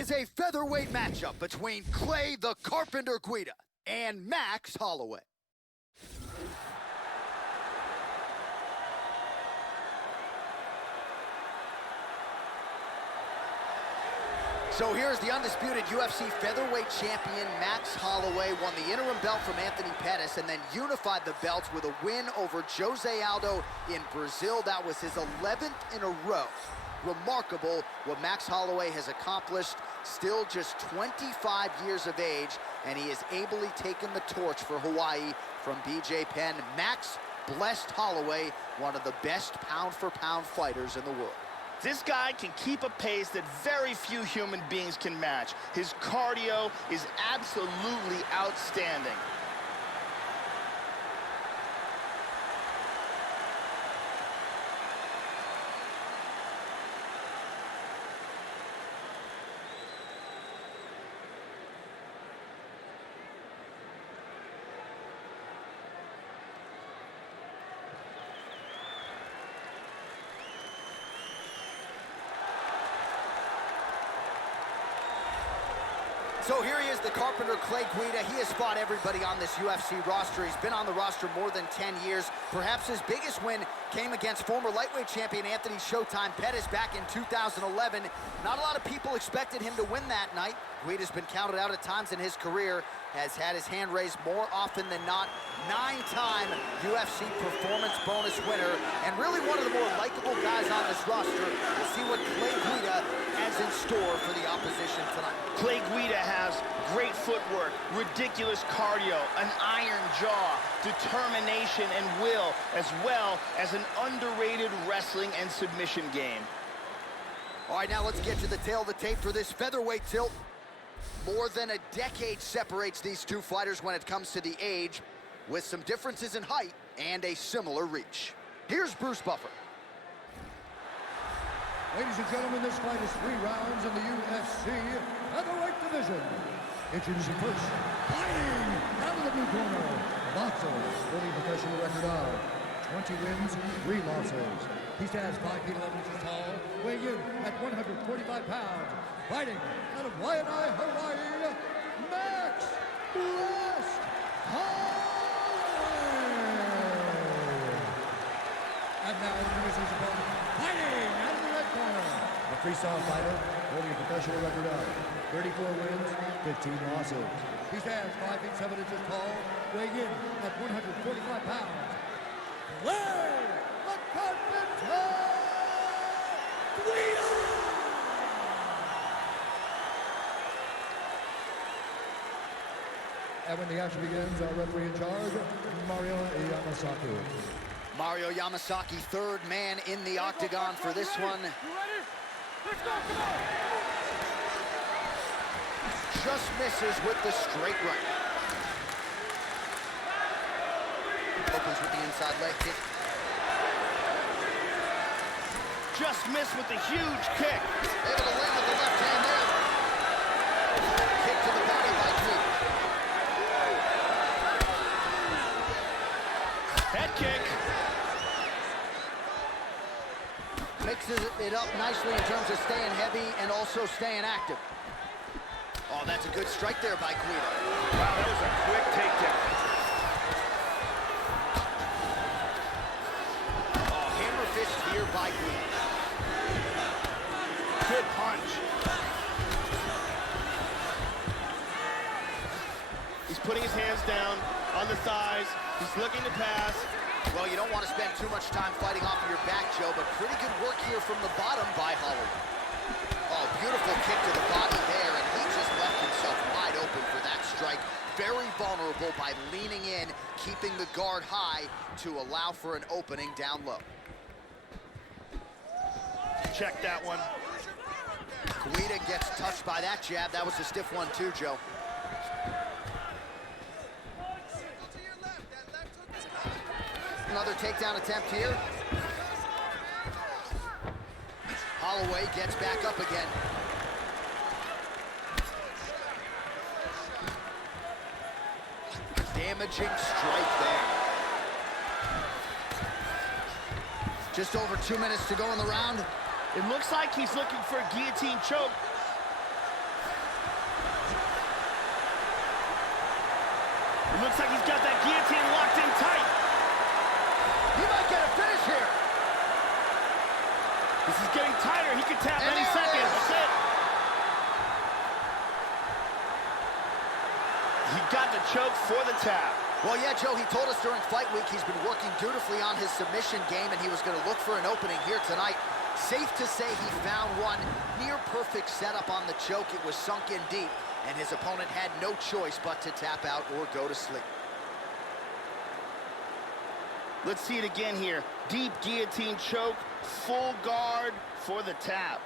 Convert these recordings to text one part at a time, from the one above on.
is a featherweight matchup between Clay the Carpenter Guida and Max Holloway. So here's the undisputed UFC featherweight champion, Max Holloway, won the interim belt from Anthony Pettis and then unified the belts with a win over Jose Aldo in Brazil. That was his 11th in a row. Remarkable what Max Holloway has accomplished, still just 25 years of age, and he has ably taken the torch for Hawaii from BJ Penn. Max blessed Holloway, one of the best pound-for-pound fighters in the world. This guy can keep a pace that very few human beings can match. His cardio is absolutely outstanding. So here he is, the Carpenter Clay Guida. He has fought everybody on this UFC roster. He's been on the roster more than 10 years. Perhaps his biggest win came against former lightweight champion Anthony Showtime Pettis back in 2011. Not a lot of people expected him to win that night. Guida's been counted out at times in his career, has had his hand raised more often than not. 9-time UFC performance bonus winner, and really one of the more likable guys on this roster. We'll see what Clay Guida has in store for the opposition tonight. Clay Guida has great footwork, ridiculous cardio, an iron jaw, determination and will, as well as an underrated wrestling and submission game. All right, now let's get to the tail of the tape for this featherweight tilt. More than a decade separates these two fighters when it comes to the age, with some differences in height and a similar reach. Here's Bruce Buffer. Ladies and gentlemen, this fight is 3 rounds in the UFC featherweight division. Introducing first, fighting out of the blue corner, boxer, holding a professional record of 20 wins, 3 losses. He stands 5 feet 11 inches tall, weighing in at 145 pounds. Fighting out of Waianae, Hawaii, Max Blast Holloway. And now introducing his opponent, fighting out of the red corner, a freestyle fighter holding a professional record of 34 wins, 15 losses. He stands 5 feet 7 inches tall, weighing in at 145 pounds. Clay the Carpenter Guida! And when the action begins, our referee in charge, Mario Yamasaki. Mario Yamasaki, third man in the octagon for this one. You ready? Let's go, come on! Just misses with the straight right. Opens with the inside leg kick. Just missed with the huge kick. Able to land with the left hand there. Kick to the body by Guida. Head kick. Mixes it up nicely in terms of staying heavy and also staying active. Oh, that's a good strike there by Guida. Wow, that was a quick takedown. Oh, hammer fist here by Guida. Good punch. He's putting his hands down on the thighs. He's looking to pass. Well, you don't want to spend too much time fighting off of your back, Joe, but pretty good work here from the bottom by Holloway. Oh, beautiful kick to the body there, and he just left himself wide open for that strike. Very vulnerable by leaning in, keeping the guard high to allow for an opening down low. Check that one. Guida gets touched by that jab. That was a stiff one too, Joe. Another takedown attempt here. Holloway gets back up again. Damaging strike there. Just over 2 minutes to go in the round. It looks like he's looking for a guillotine choke. looks like he's got that guillotine locked in tight. He might get a finish here. This is getting tighter. He could tap any second. That's it. He got the choke for the tap. Well, yeah, Joe, he told us during fight week he's been working dutifully on his submission game, and he was going to look for an opening here tonight. Safe to say he found one. Near-perfect setup on the choke. It was sunk in deep, and his opponent had no choice but to tap out or go to sleep. Let's see it again here. Deep guillotine choke, full guard for the tap.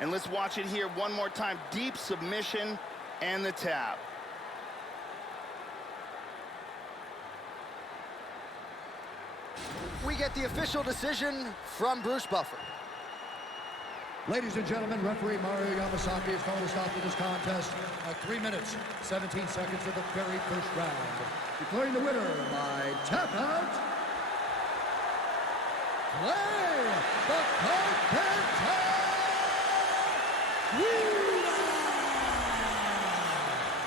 And let's watch it here one more time. Deep submission and the tap. We get the official decision from Bruce Buffer. Ladies and gentlemen, referee Mario Yamasaki is calling a stop to this contest at 3 minutes, 17 seconds of the very first round. Declaring the winner by tap out, Clay the Carpenter!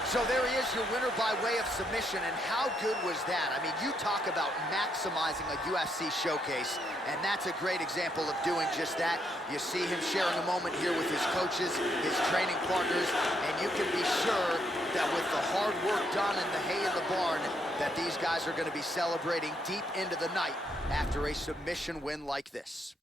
So there he is, your winner by way of submission, and how good was that? I mean, you talk about maximizing a UFC showcase, and that's a great example of doing just that. You see him sharing a moment here with his coaches, his training partners, and you can be sure that with the hard work done and the hay in the barn, that these guys are going to be celebrating deep into the night after a submission win like this.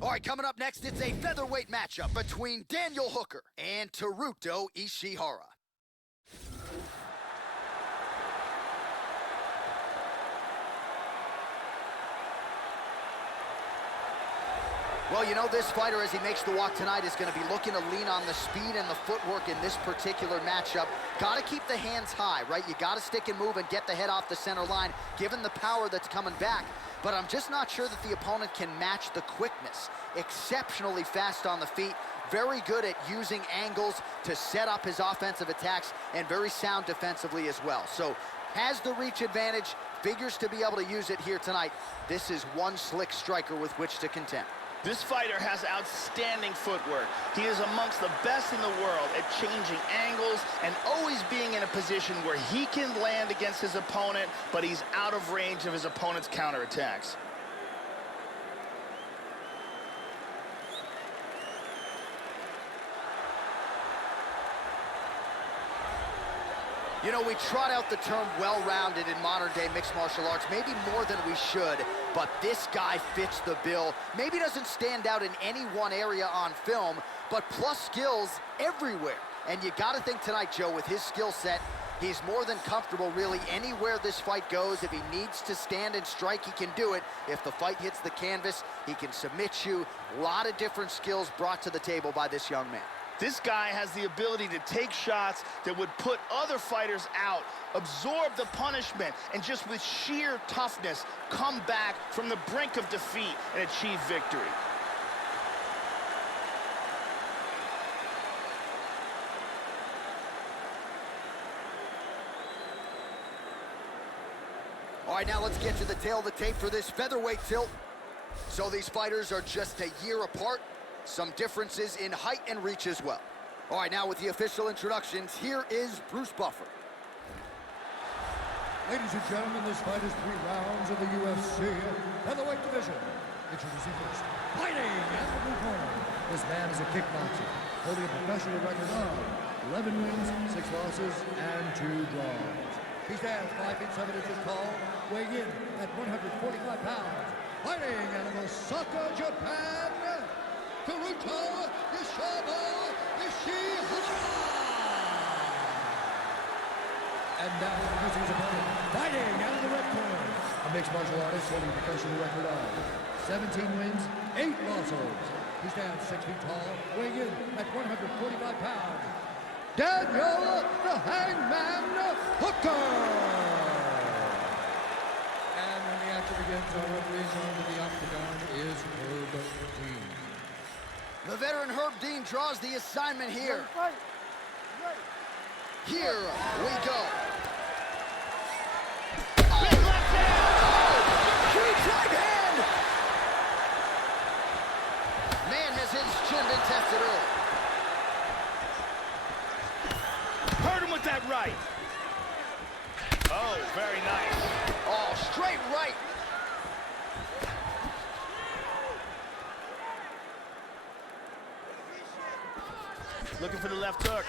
All right, coming up next, it's a featherweight matchup between Daniel Hooker and Teruto Ishihara. Well, you know, this fighter, as he makes the walk tonight, is going to be looking to lean on the speed and the footwork in this particular matchup. Got to keep the hands high, right? You got to stick and move and get the head off the center line, given the power that's coming back. But I'm just not sure that the opponent can match the quickness. Exceptionally fast on the feet, very good at using angles to set up his offensive attacks, and very sound defensively as well. So has the reach advantage, figures to be able to use it here tonight. This is one slick striker with which to contend. This fighter has outstanding footwork. He is amongst the best in the world at changing angles and always being in a position where he can land against his opponent, but he's out of range of his opponent's counterattacks. You know, we trot out the term well-rounded in modern-day mixed martial arts, maybe more than we should, but this guy fits the bill. Maybe doesn't stand out in any one area on film, but plus skills everywhere. And you got to think tonight, Joe, with his skill set, he's more than comfortable really anywhere this fight goes. If he needs to stand and strike, he can do it. If the fight hits the canvas, he can submit you. A lot of different skills brought to the table by this young man. This guy has the ability to take shots that would put other fighters out, absorb the punishment, and just with sheer toughness, come back from the brink of defeat and achieve victory. All right, now let's get to the tail of the tape for this featherweight tilt. So these fighters are just a year apart. Some differences in height and reach as well. All right, now with the official introductions, here is Bruce Buffer. Ladies and gentlemen, this fight is 3 rounds of the UFC featherweight division. Introducing first, fighting out of the blue corner. This man is a kickboxer, holding a professional record of 11 wins, 6 losses, and 2 draws. He stands 5 feet 7 inches tall, weighing in at 145 pounds. Fighting out of Osaka, Japan, Teruto Ishihara! And now, introducing his opponent, fighting out of the red corner, a mixed martial artist holding a professional record of 17 wins, 8 losses. He stands 6 feet tall, weighing in at 145 pounds. Daniel the Hangman Hooker! And when the action begins, begins our referee's round of the octagon is Herb Dean. The veteran Herb Dean draws the assignment here. Fight. Ready. Here we go. Big left hand! Huge right hand! Man, has his chin been tested early. Hurt him with that right. Oh, very nice. Oh, straight right. Looking for the left hook.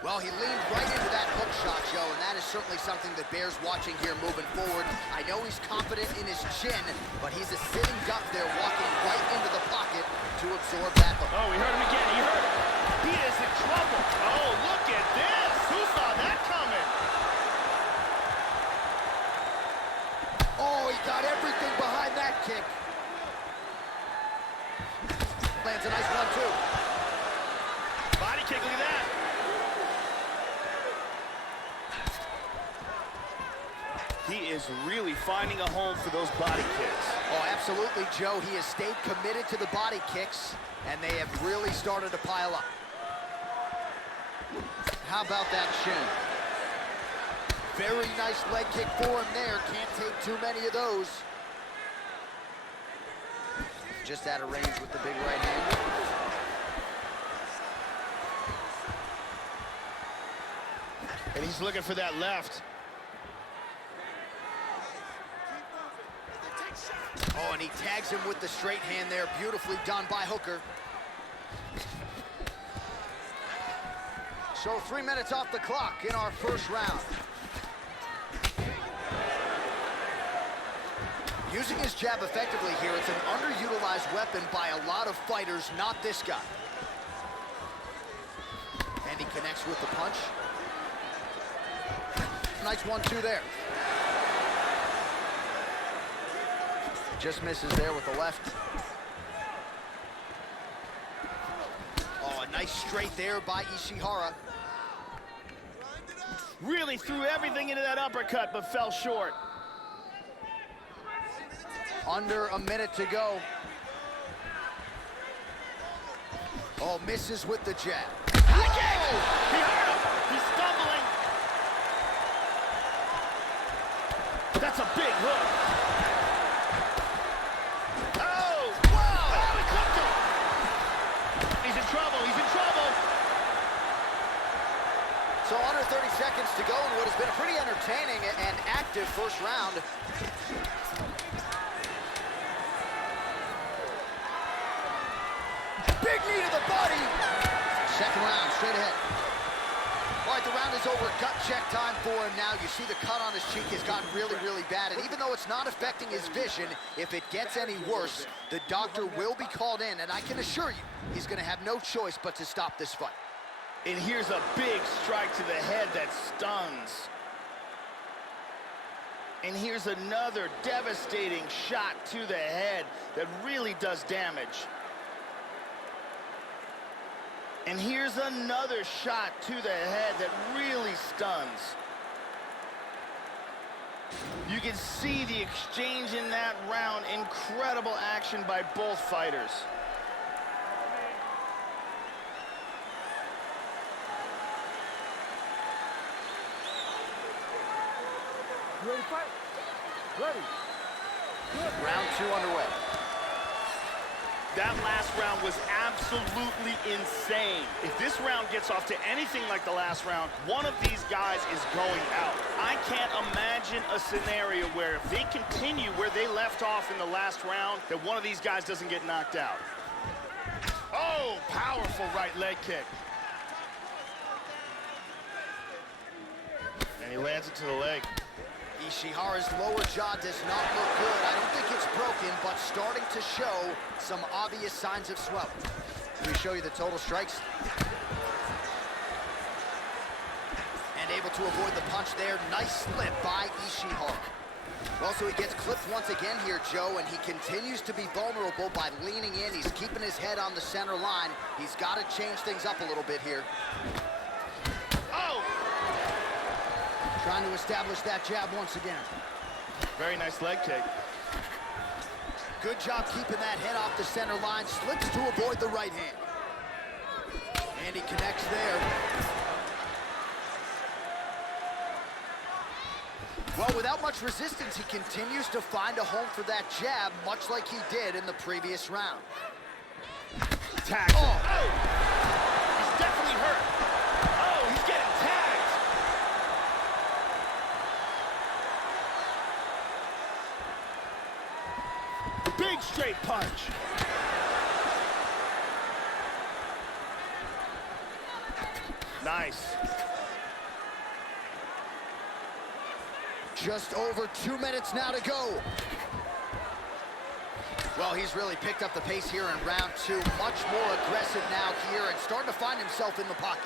Well, he leaned right into that hook shot, Joe, and that is certainly something that bears watching here moving forward. I know he's confident in his chin, but he's a sitting duck there walking right into the pocket to absorb that hook. Oh, he hurt him again. He hurt him. He is in trouble. Oh, look at this. Who saw that coming? Oh, he got everything behind that kick. Lands a nice one, too. Body kick, look at that. He is really finding a home for those body kicks. Oh, absolutely, Joe. He has stayed committed to the body kicks, and they have really started to pile up. How about that shin? Very nice leg kick for him there. Can't take too many of those. Just out of range with the big right hand. And he's looking for that left. Oh, and he tags him with the straight hand there. Beautifully done by Hooker. So 3 minutes off the clock in our first round. Using his jab effectively here, it's an underutilized weapon by a lot of fighters, not this guy. And he connects with the punch. Nice 1-2 there. Just misses there with the left. Oh, a nice straight there by Ishihara. Really threw everything into that uppercut, but fell short. Under a minute to go. Oh, misses with the jab. High kick! He hurt him. He's stumbling. That's a big hook. Oh, wow! Oh, he clipped him. He's in trouble. He's in trouble. So under 30 seconds to go in what has been a pretty entertaining and active first round. Big knee to the body. Second round, straight ahead. All right, the round is over. Gut check time for him now. You see the cut on his cheek has gotten really, really bad. And even though it's not affecting his vision, if it gets any worse, the doctor will be called in. And I can assure you, he's going to have no choice but to stop this fight. And here's a big strike to the head that stuns. And here's another devastating shot to the head that really does damage. And here's another shot to the head that really stuns. You can see the exchange in that round. Incredible action by both fighters. You ready to fight? Ready. Round 2 underway. That last round was absolutely insane. If this round gets off to anything like the last round, one of these guys is going out. I can't imagine a scenario where if they continue where they left off in the last round, that one of these guys doesn't get knocked out. Oh, powerful right leg kick. And he lands it to the leg. Ishihara's lower jaw does not look good. I don't think it's broken, but starting to show some obvious signs of swelling. Let me show you the total strikes. And able to avoid the punch there. Nice slip by Ishihara. Well, so he gets clipped once again here, Joe, and he continues to be vulnerable by leaning in. He's keeping his head on the center line. He's got to change things up a little bit here. Oh! Trying to establish that jab once again. Very nice leg kick. Good job keeping that head off the center line. Slips to avoid the right hand. And he connects there. Well, without much resistance, he continues to find a home for that jab, much like he did in the previous round. Tagged. Oh! He's definitely hurt. Oh, he's getting tagged. Big straight punch. Nice. Just over 2 minutes now to go. Well, he's really picked up the pace here in round 2. Much more aggressive now here and starting to find himself in the pocket.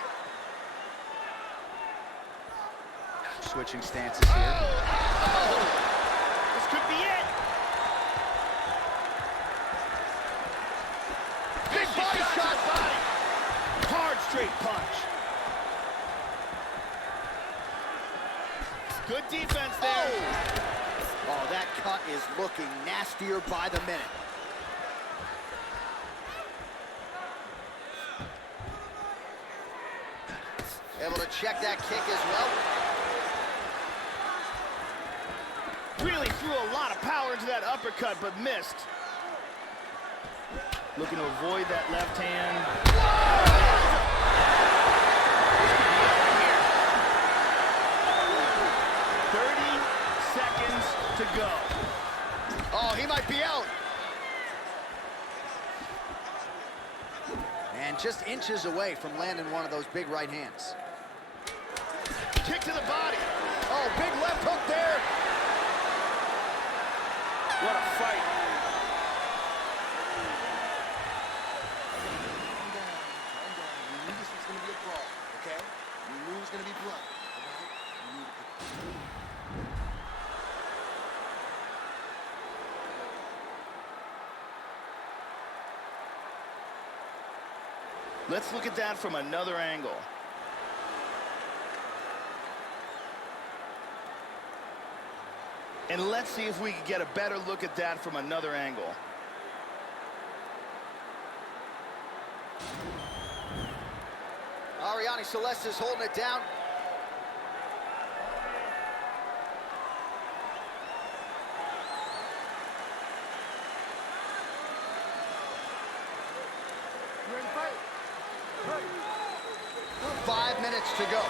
Switching stances here. Oh! This could be it. Big body shot. Body. Hard straight punch. Good defense there. Oh, that cut is looking nastier by the minute. Able to check that kick as well. Really threw a lot of power into that uppercut, but missed. Looking to avoid that left hand. 30 seconds to go. Oh, he might be out. And just inches away from landing one of those big right hands. Kick to the body. Oh, big left hook there. What a fight. Calm down. You knew this was going to be a brawl, okay? You knew it was going to be blood, all right? You knew it. Let's look at that from another angle. And let's see if we can get a better look at that from another angle. Ariane Celeste is holding it down. You ready to fight? Ready. 5 minutes to go.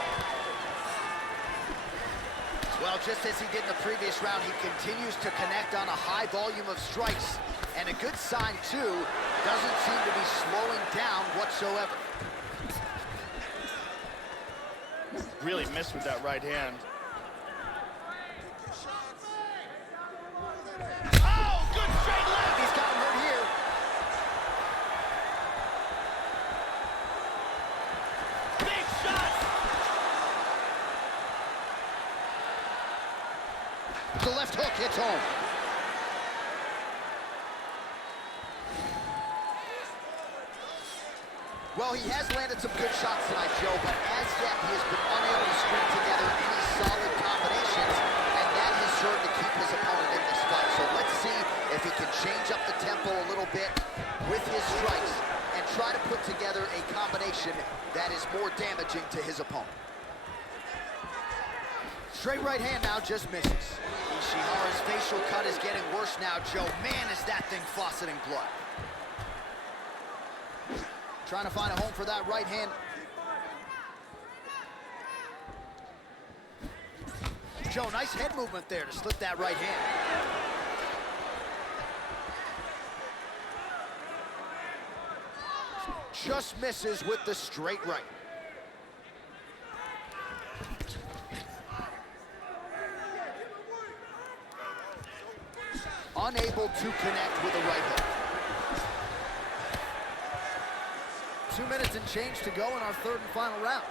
Well, just as he did in the previous round, he continues to connect on a high volume of strikes. And a good sign, too, doesn't seem to be slowing down whatsoever. Really missed with that right hand. Oh, good straight left. He's got him hurt here. Big shots. The left hook hits home. Well, he has landed some good shots tonight, Joe, but as yet he has been unable to string together any solid combinations, and that has served to keep his opponent in this fight. So let's see if he can change up the tempo a little bit with his strikes and try to put together a combination that is more damaging to his opponent. Straight right hand now just misses. Ishihara's facial cut is getting worse now, Joe. Man, is that thing fauceting blood. Trying to find a home for that right hand. Joe, nice head movement there to slip that right hand. Just misses with the straight right. Unable to connect with a right hook. 2 minutes and change to go in our third and final round.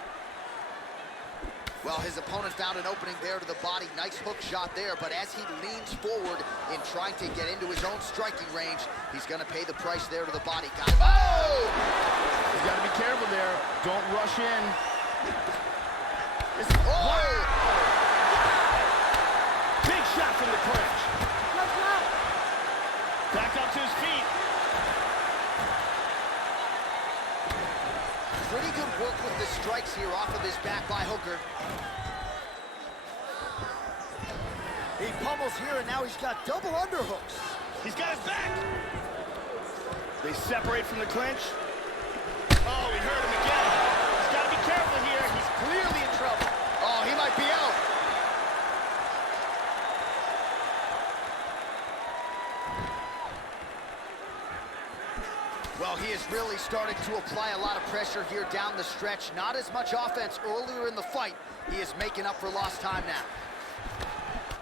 Well, his opponent found an opening there to the body. Nice hook shot there, but as he leans forward in trying to get into his own striking range, he's going to pay the price there to the body. Got him. Oh! You got to be careful there. Don't rush in. Oh! from the clinch. Back up to his feet. Pretty good work with the strikes here off of his back by Hooker. He pummels here, and now he's got double underhooks. He's got his back. They separate from the clinch. Oh, he hurt him again. He's got to be careful here. He's clearly in trouble. Oh, he might be out. Well, he is really starting to apply a lot of pressure here down the stretch. Not as much offense earlier in the fight. He is making up for lost time now.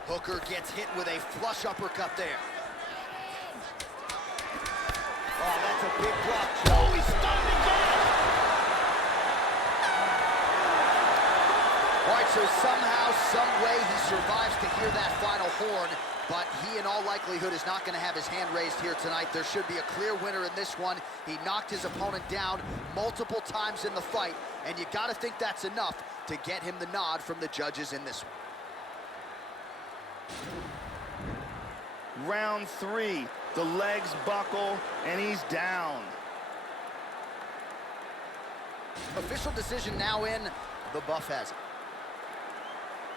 Hooker gets hit with a flush uppercut there. Oh, that's a big block. Oh, he's stunned again. All right, so somehow, some way, he survives to hear that final horn, but he, in all likelihood, is not going to have his hand raised here tonight. There should be a clear winner in this one. He knocked his opponent down multiple times in the fight, and you got to think that's enough to get him the nod from the judges in this one. Round 3, the legs buckle, and he's down. Official decision now in. The buff has it.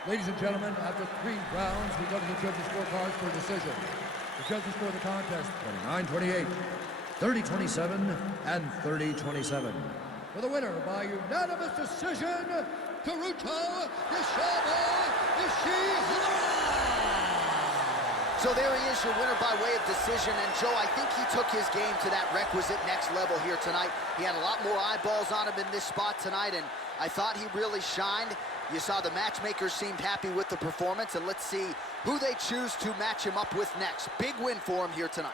Ladies and gentlemen, after 3 rounds, we go to the judges' scorecards for a decision. The judges score the contest 29-28, 30-27, and 30-27. For the winner by unanimous decision, Karuto Ishihara. So there he is, your winner by way of decision. And Joe, I think he took his game to that requisite next level here tonight. He had a lot more eyeballs on him in this spot tonight, and I thought he really shined. You saw the matchmakers seemed happy with the performance, and let's see who they choose to match him up with next. Big win for him here tonight.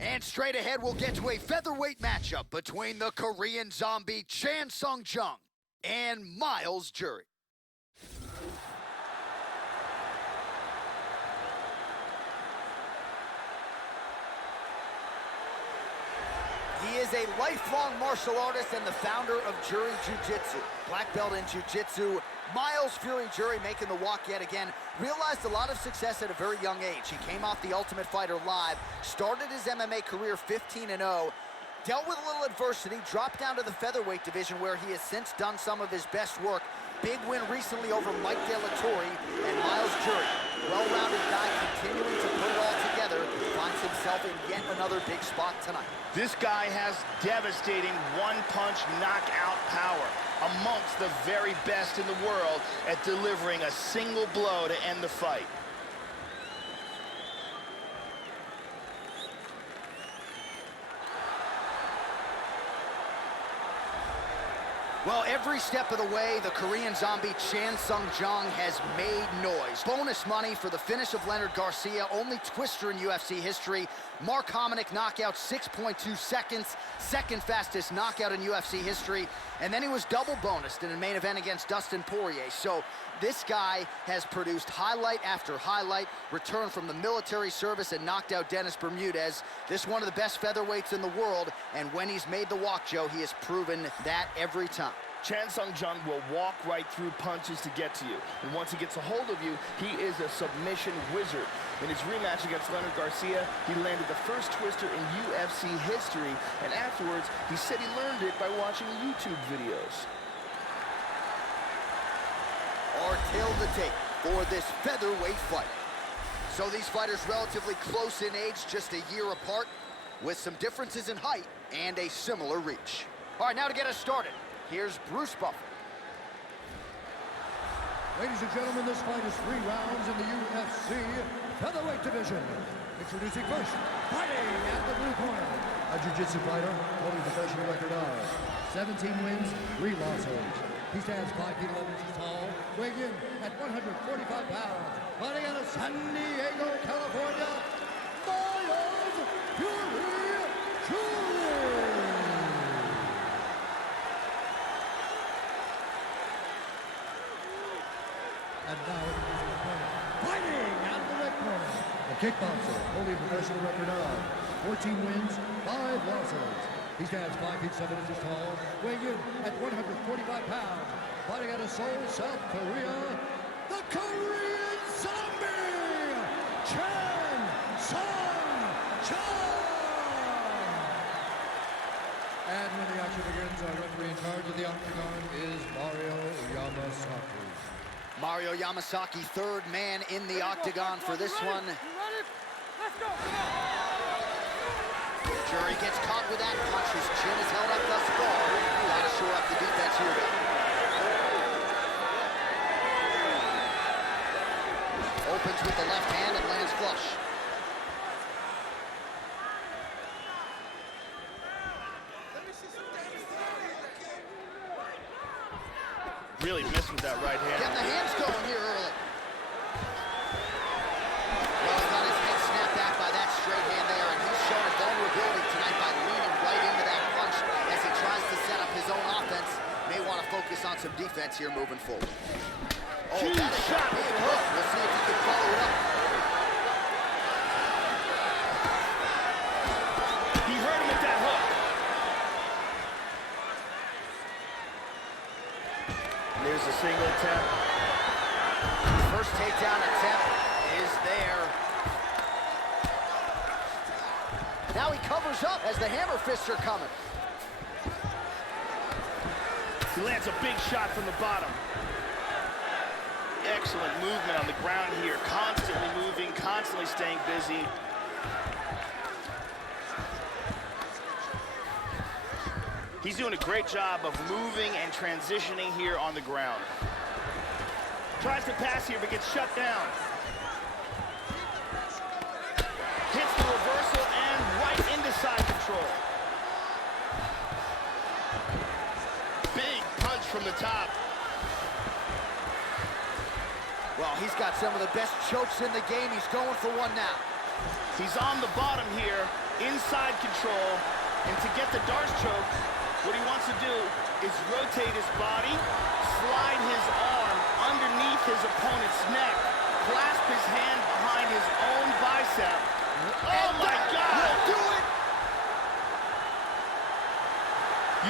And straight ahead, we'll get to a featherweight matchup between the Korean zombie Chan Sung-jung and Miles Jury. He is a lifelong martial artist and the founder of Jury Jiu-Jitsu. Black belt in Jiu-Jitsu, Miles Fury Jury making the walk yet again. Realized a lot of success at a very young age. He came off The Ultimate Fighter Live, started his MMA career 15-0, dealt with a little adversity, dropped down to the featherweight division where he has since done some of his best work. Big win recently over Mike De La Torre and Miles Jury. Well-rounded guy continuing to put it all together, finds himself in yet another big spot tonight. This guy has devastating one-punch knockout power, amongst the very best in the world at delivering a single blow to end the fight. Well, every step of the way, the Korean zombie Chan Sung-jung has made noise. Bonus money for the finish of Leonard Garcia, only twister in UFC history. Mark Hominick knockout, 6.2 seconds, second fastest knockout in UFC history. And then he was double bonused in a main event against Dustin Poirier. So this guy has produced highlight after highlight, returned from the military service and knocked out Dennis Bermudez. This is one of the best featherweights in the world, and when he's made the walk, Joe, he has proven that every time. Chan Sung-jung will walk right through punches to get to you. And once he gets a hold of you, he is a submission wizard. In his rematch against Leonard Garcia, he landed the first twister in UFC history, and afterwards, he said he learned it by watching YouTube videos. Our tale to take for this featherweight fight. So these fighters relatively close in age, just a year apart, with some differences in height and a similar reach. All right, now to get us started, here's Bruce Buffer. Ladies and gentlemen, this fight is 3 rounds in the UFC featherweight division. Introducing first, fighting at the blue corner, a jiu-jitsu fighter holding a professional record of 17 wins, 3 losses. He stands 5 feet 11 inches tall, weighing in at 145 pounds. Fighting out of San Diego, California, Miles Fury Jury. Kickboxer, holding a professional record of 14 wins, 5 losses. He stands 5 feet 7 inches tall, weighing in at 145 pounds. Fighting out of Seoul, South Korea, the Korean Zombie, Chan Sung-Chun! And when the action begins, our referee in charge of the octagon is Mario Yamasaki. Mario Yamasaki, third man in the octagon for this one. You ready? Let's go. Come on. Jury gets caught with that punch. His chin is held up thus far. Got to shore up the defense here, though. Opens with the left hand and lands flush. Really missed with that right hand. Getting the hands going here early. Well, he got his head snapped back by that straight hand there, and he's shown his vulnerability tonight by leaning right into that punch as he tries to set up his own offense. May want to focus on some defense here moving forward. Oh, Huge that is shot. a big hook. We'll see if he can follow it up. He hurt him with that hook. There's a single tap. First takedown attempt is there. Now he covers up as the hammer fists are coming. He lands a big shot from the bottom. Excellent movement on the ground here. Constantly moving, constantly staying busy. He's doing a great job of moving and transitioning here on the ground. Tries to pass here, but gets shut down. Hits the reversal and right into side control. Big punch from the top. Well, he's got some of the best chokes in the game. He's going for one now. He's on the bottom here, inside control, and to get the Darce choke, what he wants to do is rotate his body, slide his arm underneath his opponent's neck, clasp his hand behind his own bicep. Oh my God! Will do it!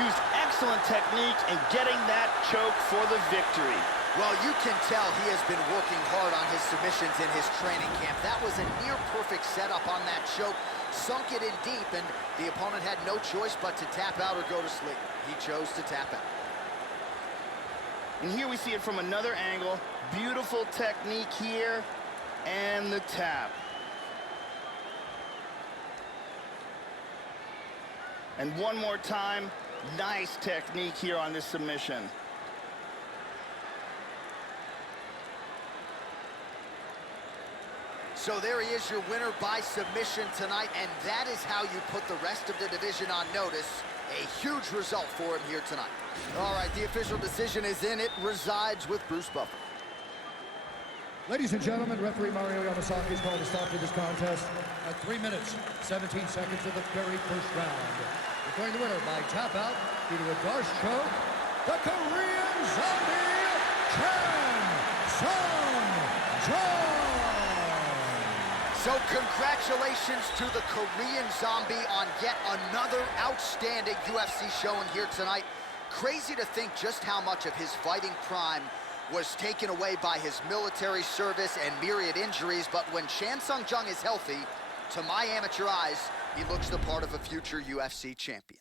Used excellent technique in getting that choke for the victory. Well, you can tell he has been working hard on his submissions in his training camp. That was a near-perfect setup on that choke. Sunk it in deep, and the opponent had no choice but to tap out or go to sleep. He chose to tap out. And here we see it from another angle. Beautiful technique here, and the tap. And one more time, nice technique here on this submission. So there he is, your winner by submission tonight, and that is how you put the rest of the division on notice. A huge result for him here tonight. All right, the official decision is in. It resides with Bruce Buffer. Ladies and gentlemen, referee Mario Yamasaki is called to stop to this contest at 3 minutes, 17 seconds of the very first round. Declaring the winner by tap out due to a Darce choke, the Korean Zombie, Chan Sung-Chun! So congratulations to the Korean Zombie on yet another outstanding UFC showing here tonight. Crazy to think just how much of his fighting prime was taken away by his military service and myriad injuries, but when Chan Sung-Chun is healthy, to my amateur eyes, he looks the part of a future UFC champion.